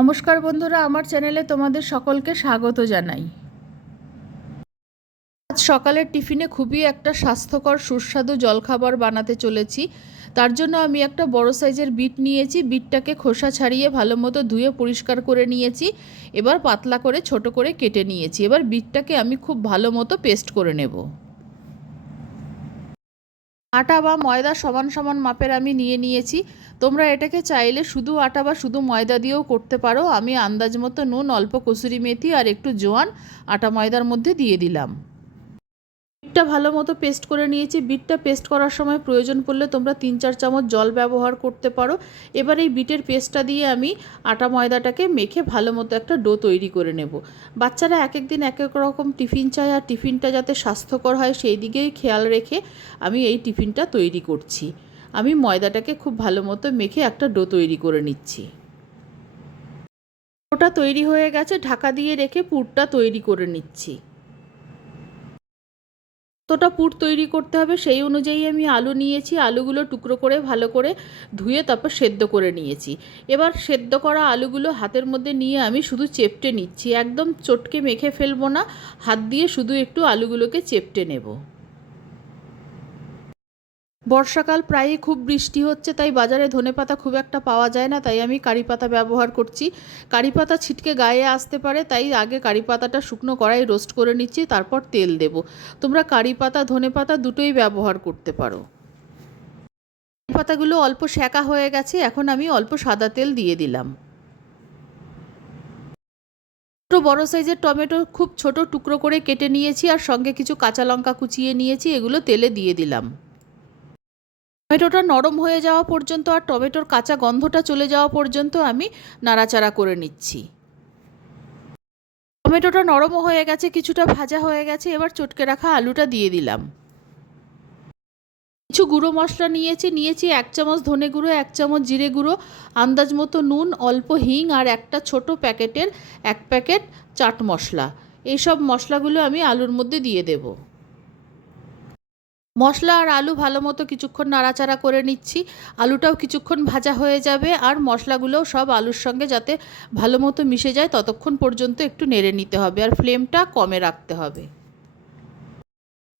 নমস্কার বন্ধুরা, আমার চ্যানেলে তোমাদের সকলকে স্বাগত জানাই। আজ সকালের টিফিনে খুবই একটা স্বাস্থ্যকর সুস্বাদু জলখাবার বানাতে চলেছি। তার জন্য আমি একটা বড় সাইজের বিট নিয়েছি। বিটটাকে খোসা ছাড়িয়ে ভালো মতো ধুয়ে পরিষ্কার করে নিয়েছি। এবার পাতলা করে ছোট করে কেটে নিয়েছি। এবার বিটটাকে আমি খুব ভালো মতো পেস্ট করে নেব। আটা বা ময়দা সমান সমান মাপের আমি নিয়ে নিয়েছি। তোমরা এটাকে চাইলে শুধু আটা বা শুধু ময়দা দিয়েও করতে পারো। আমি আন্দাজ মতো নুন, অল্প কসুরি মেথি আর একটু জোয়ান আটা ময়দার মধ্যে দিয়ে দিলাম। বিটটা ভালো মতো পেস্ট করে নিয়েছি। বিটটা পেস্ট করার সময় প্রয়োজন পড়লে তোমরা 3-4 চামচ জল ব্যবহার করতে পারো। এবার এই বিটের পেস্টটা দিয়ে আমি আটা ময়দাটাকে মেখে ভালো মতো একটা ডো তৈরি করে নেব। বাচ্চারা এক এক দিন এক এক রকম টিফিন চায়, আর টিফিনটা যাতে স্বাস্থ্যকর হয় সেই দিকেই খেয়াল রেখে আমি এই টিফিনটা তৈরি করছি। আমি ময়দাটাকে খুব ভালো মতো মেখে একটা ডো তৈরি করে নিচ্ছি। ডোটা তৈরি হয়ে গেছে, ঢাকা দিয়ে রেখে পুরটা তৈরি করে নিচ্ছি। কতটা পুর তৈরি করতে হবে সেই অনুযায়ী আমি আলু নিয়েছি। আলুগুলো টুকরো করে ভালো করে ধুয়ে তারপর সেদ্ধ করে নিয়েছি। এবার সেদ্ধ করা আলুগুলো হাতের মধ্যে নিয়ে আমি শুধু চেপটে নিচ্ছি। একদম চটকে মেখে ফেলবো না, হাত দিয়ে শুধু একটু আলুগুলোকে চেপটে নেব। বর্ষাকাল প্রায়ই খুব বৃষ্টি হচ্ছে, তাই বাজারে ধনেপাতা খুব একটা পাওয়া যায় না, তাই আমি কারি পাতা ব্যবহার করছি। কারি পাতা ছিটকে গায়ে আসতে পারে, তাই আগে কারি পাতাটা শুকনো কড়াই রোস্ট করে নিচ্ছি, তারপর তেল দেব। তোমরা কারি পাতা ধনেপাতা দুটোই ব্যবহার করতে পারো। কারি পাতাগুলো অল্প সেকা হয়ে গেছে, এখন আমি অল্প সাদা তেল দিয়ে দিলাম। ছোটো বড় সাইজের টমেটো খুব ছোট টুকরো করে কেটে নিয়েছি, আর সঙ্গে কিছু কাঁচা লঙ্কা কুচিয়ে নিয়েছি, এগুলো তেলে দিয়ে দিলাম। টমেটোটা নরম হয়ে যাওয়া পর্যন্ত আর টমেটোর কাঁচা গন্ধটা চলে যাওয়া পর্যন্ত আমি নাড়াচাড়া করে নিচ্ছি। টমেটোটা নরমও হয়ে গেছে, কিছুটা ভাজা হয়ে গেছে। এবার চটকে রাখা আলুটা দিয়ে দিলাম। কিছু গুঁড়ো মশলা নিয়েছি 1 চামচ ধনে গুঁড়ো, 1 চামচ জিরে গুঁড়ো, আন্দাজ মতো নুন, অল্প হিং আর একটা ছোট প্যাকেটের 1 প্যাকেট চাট মশলা। এইসব মশলাগুলো আমি আলুর মধ্যে দিয়ে দেবো। মশলা আর আলু ভালো মতো কিছুক্ষণ নাড়াচাড়া করে নিচ্ছি। আলুটাও কিছুক্ষণ ভাজা হয়ে যাবে, আর মশলাগুলোও সব আলুর সঙ্গে যাতে ভালো মতো মিশে যায় ততক্ষণ পর্যন্ত একটু নেড়ে নিতে হবে, আর ফ্লেমটা কমে রাখতে হবে।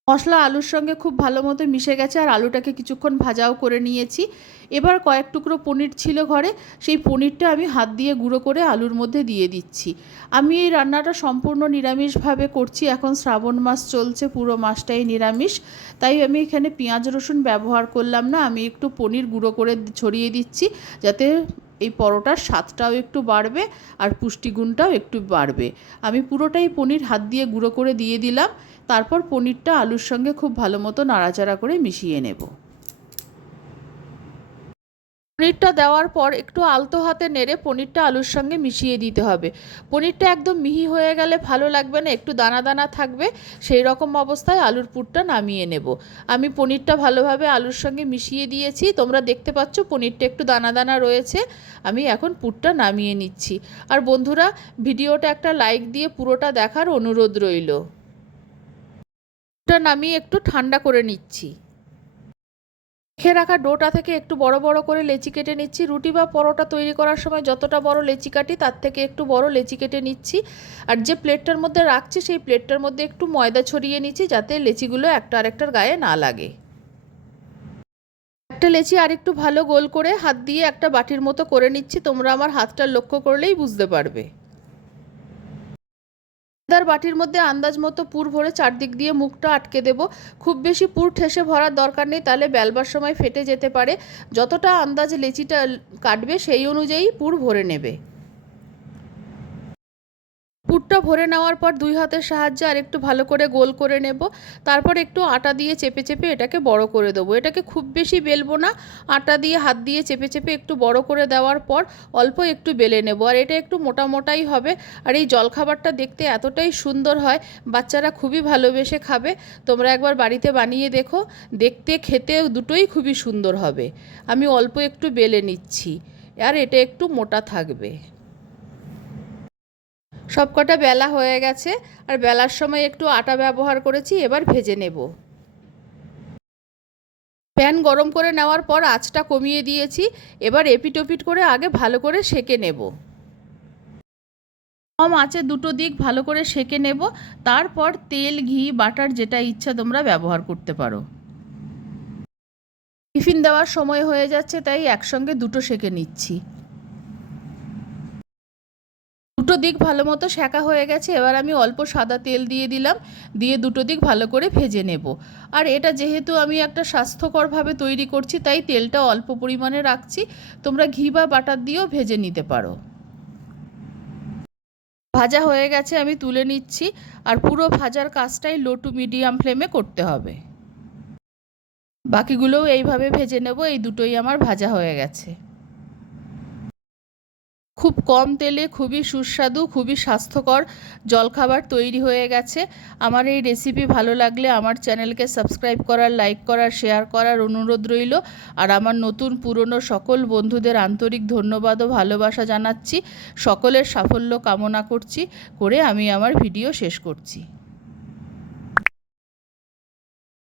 মশলা আলুর সঙ্গে খুব ভালো মতো মিশে গেছে, আর আলুটাকে কিছুক্ষণ ভাজাও করে নিয়েছি। এবার কয়েক টুকরো পনির ছিল ঘরে, সেই পনিরটা আমি হাত দিয়ে গুঁড়ো করে আলুর মধ্যে দিয়ে দিচ্ছি। আমি এই রান্নাটা সম্পূর্ণ নিরামিষভাবে করছি। এখন শ্রাবণ মাস চলছে, পুরো মাসটাই নিরামিষ, তাই আমি এখানে পেঁয়াজ রসুন ব্যবহার করলাম না। আমি একটু পনির গুঁড়ো করে ছড়িয়ে দিচ্ছি, যাতে এই পরোটার স্বাদটাও একটু বাড়বে আর পুষ্টিগুণটাও একটু বাড়বে। আমি পুরোটাই পনির হাত দিয়ে গুঁড়ো করে দিয়ে দিলাম। তারপর পনিরটা আলুর সঙ্গে খুব ভালো মতো নাড়াচাড়া করে মিশিয়ে নেব। পনিরটা দেওয়ার পর একটু আলতো হাতে নেড়ে পনিরটা আলুর সঙ্গে মিশিয়ে দিতে হবে। পনিরটা একদম মিহি হয়ে গেলে ভালো লাগবে না, একটু দানা দানা থাকবে, সেই রকম অবস্থায় আলুর পুরটা নামিয়ে নেব। আমি পনিরটা ভালোভাবে আলুর সঙ্গে মিশিয়ে দিয়েছি, তোমরা দেখতে পাচ্ছ পনিরটা একটু দানা দানা রয়েছে। আমি এখন পুরটা নামিয়ে নিচ্ছি। আর বন্ধুরা, ভিডিওটা একটা লাইক দিয়ে পুরোটা দেখার অনুরোধ রইল। নামিয়ে একটু ঠান্ডা করে নিচ্ছি। মেখে রাখা ডোটা থেকে একটু বড় বড় করে লেচি কেটে নিচ্ছি। রুটি বা পরোটা তৈরি করার সময় যতটা বড় লেচি কাটি তার থেকে একটু বড় লেচি কেটে নিচ্ছি। আর যে প্লেটটার মধ্যে রাখছি সেই প্লেটটার মধ্যে একটু ময়দা ছড়িয়ে নিচ্ছি, যাতে লেচিগুলো একটা আরেকটার গায়ে না লাগে। একটা লেচি আর একটু ভালো গোল করে হাত দিয়ে একটা বাটির মতো করে নিচ্ছি। তোমরা আমার হাতটা লক্ষ্য করলেই বুঝতে পারবে। বাটির মধ্যে আন্দাজ মতো পুর ভরে চারদিক দিয়ে মুখটা আটকে দেব। খুব বেশি পুর ঠেসে ভরার দরকার নেই, তাহলে বেলবার সময় ফেটে যেতে পারে। যতটা আন্দাজ লেচিটা কাটবে সেই অনুযায়ী পুর ভরে নেবে। পুরটা ভরে নেওয়ার পর 2 হাতের সাহায্যে আর একটু ভালো করে গোল করে নেব। তারপর একটু আটা দিয়ে চেপে চেপে এটাকে বড় করে দেবো। এটাকে খুব বেশি বেলবো না, আটা দিয়ে হাত দিয়ে চেপে চেপে একটু বড় করে দেওয়ার পর অল্প একটু বেলে নেব। আর এটা একটু মোটা মোটাই হবে। আর এই জলখাবারটা দেখতে এতটাই সুন্দর হয়, বাচ্চারা খুবই ভালোবেসে খাবে। তোমরা একবার বাড়িতে বানিয়ে দেখো, দেখতে খেতে দুটোই খুবই সুন্দর হবে। আমি অল্প একটু বেলে নিচ্ছি, আর এটা একটু মোটা থাকবে। সবকটা বেলা হয়ে গেছে, আর বেলার সময় একটু আটা ব্যবহার করেছি। এবার ভেজে নেব। প্যান গরম করে নেওয়ার পর আঁচটা কমিয়ে দিয়েছি। এবার এপিট ওপিট করে আগে ভালো করে সেঁকে নেব। কম আঁচে দুটো দিক ভালো করে সেঁকে নেব। তারপর তেল, ঘি, বাটার যেটা ইচ্ছা তোমরা ব্যবহার করতে পারো। টিফিন দেওয়ার সময় হয়ে যাচ্ছে, তাই একসঙ্গে দুটো সেঁকে নিচ্ছি। দুটো দিক ভালো মতো সেঁকা হয়ে গেছে। এবার আমি অল্প সাদা তেল দিয়ে দিলাম, দিয়ে দুটো দিক ভালো করে ভেজে নেব। আর এটা যেহেতু আমি একটা স্বাস্থ্যকরভাবে তৈরি করছি, তাই তেলটা অল্প পরিমাণে রাখছি। তোমরা ঘি বা বাটার দিয়েও ভেজে নিতে পারো। ভাজা হয়ে গেছে, আমি তুলে নিচ্ছি। আর পুরো ভাজার কাজটাই লো টু মিডিয়াম ফ্লেমে করতে হবে। বাকিগুলোও এইভাবে ভেজে নেব। এই দুটোই আমার ভাজা হয়ে গেছে। খুব কম তেলে খুবই সুস্বাদু, খুবই স্বাস্থ্যকর জলখাবার তৈরি হয়ে গেছে। আমার এই রেসিপি ভালো লাগলে আমার চ্যানেলকে সাবস্ক্রাইব করার, লাইক করার, শেয়ার করার অনুরোধ রইল। আর আমার নতুন পুরনো সকল বন্ধুদের আন্তরিক ধন্যবাদ ও ভালোবাসা জানাচ্ছি। সকলের সাফল্য কামনা করছি করে আমি আমার ভিডিও শেষ করছি।